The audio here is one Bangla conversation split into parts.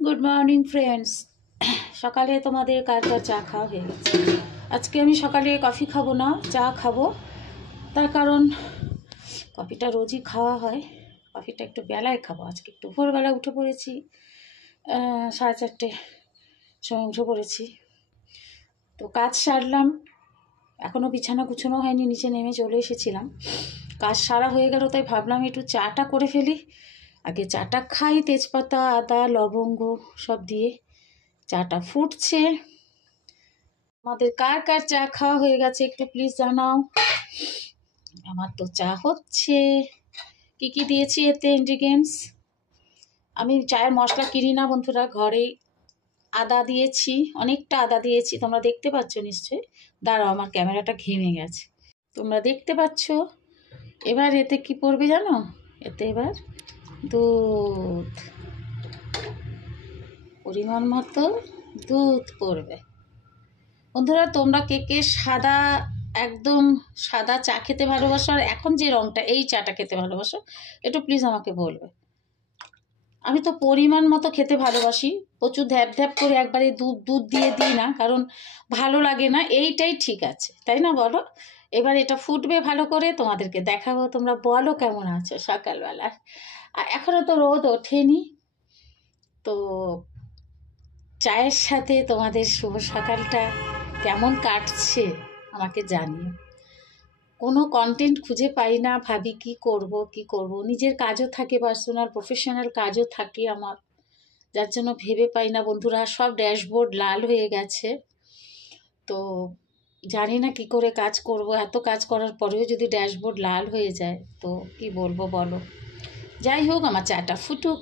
Good morning friends. সকালে তোমাদের কার কার চা খাওয়া হয়ে গেছে? আজকে আমি সকালে কফি খাবো না, চা খাবো। তার কারণ কফিটা রোজই খাওয়া হয়, কফিটা একটু বেলায় খাবো। আজকে একটু ভোরবেলা উঠে পড়েছি, 4:30 সময় উঠে পড়েছি। তো কাজ সারলাম, এখনও বিছানা গুছানো হয়নি, নিচে নেমে চলে এসেছিলাম। কাজ সারা হয়ে গেল, তাই ভাবলাম একটু চাটা করে ফেলি। আগে চাটা খাই, তেজপাতা, আদা, লবঙ্গ সব দিয়ে। চাটা ফুটছে। আমাদের কার কার চা খাওয়া হয়ে গেছে একটু প্লিজ জানাও। আমার তো চা হচ্ছে। কি কি দিয়েছি এতে ইনগ্রিডিয়েন্টস? আমি চায়ের মশলা কিনি না বন্ধুরা, ঘরেই আদা দিয়েছি, অনেকটা আদা দিয়েছি, তোমরা দেখতে পাচ্ছ নিশ্চয়ই। দাঁড়াও, আমার ক্যামেরাটা ঘেমে গেছে, তোমরা দেখতে পাচ্ছ। এবার এতে কি পড়বে জানো? এতে এবার দুধ, পরিমাণ মতো দুধ পড়বে। বন্ধুরা, তোমরা কে কে সাদা, একদম সাদা চা খেতে ভালোবাসো, আর এখন যে রঙটা এই চাটা খেতে ভালোবাসো, একটু প্লিজ আমাকে বলবে। আমি তো পরিমাণ মতো খেতে ভালোবাসি, প্রচুর ধ্যাপ ধ্যাপ করে একবারে দুধ দুধ দিয়ে দিই না, কারণ ভালো লাগে না। এইটাই ঠিক আছে, তাই না বলো? এবার এটা ফুটবে ভালো করে, তোমাদেরকে দেখাবো। তোমরা বলো কেমন আছো সকালবেলা। আর এখনও তো রোদ ওঠেনি, তো চায়ের সাথে তোমাদের শুভ সকালটা কেমন কাটছে আমাকে জানিও। কোনো কন্টেন্ট খুঁজে পাই না, ভাবি কি করব। নিজের কাজও থাকে, পার্সোনাল প্রফেশনাল কাজও থাকে আমার, যার জন্য ভেবে পাই না বন্ধুরা। সব ড্যাশবোর্ড লাল হয়ে গেছে, তো জানি না কি করে কাজ করব। এত কাজ করার পরেও যদি ড্যাশবোর্ড লাল হয়ে যায় তো কি বলবো বলো। যাই হোক, আমার চাটা ফুটুক,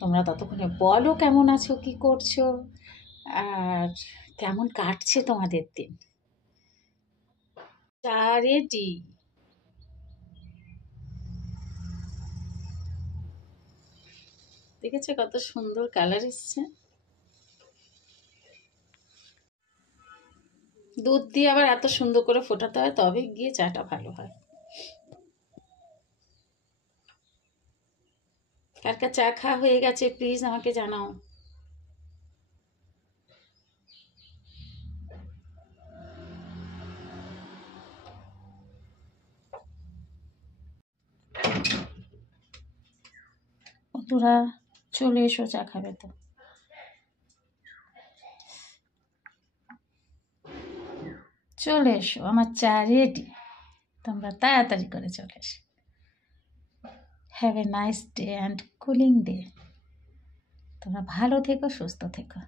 তোমরা ততক্ষণে বলো কেমন আছো, কি করছো, আর কেমন কাটছে তোমাদের দিন। চা রেডি। দেখেছো কত সুন্দর কালার এসছে? দুধ দিয়ে আবার এত সুন্দর করে ফোটাতে হয়, তবে গিয়ে চাটা ভালো হয়। কার কার চা খাওয়া হয়ে গেছে প্লিজ আমাকে জানাও। বন্ধুরা চলে এসো, চা খাবে তো। চলে এসো, আমার চা রেডি, তোমরা তাড়াতাড়ি করে চলে এসো। Have a nice day and cooling day. তোমরা ভালো থেকো, সুস্থ থেকো।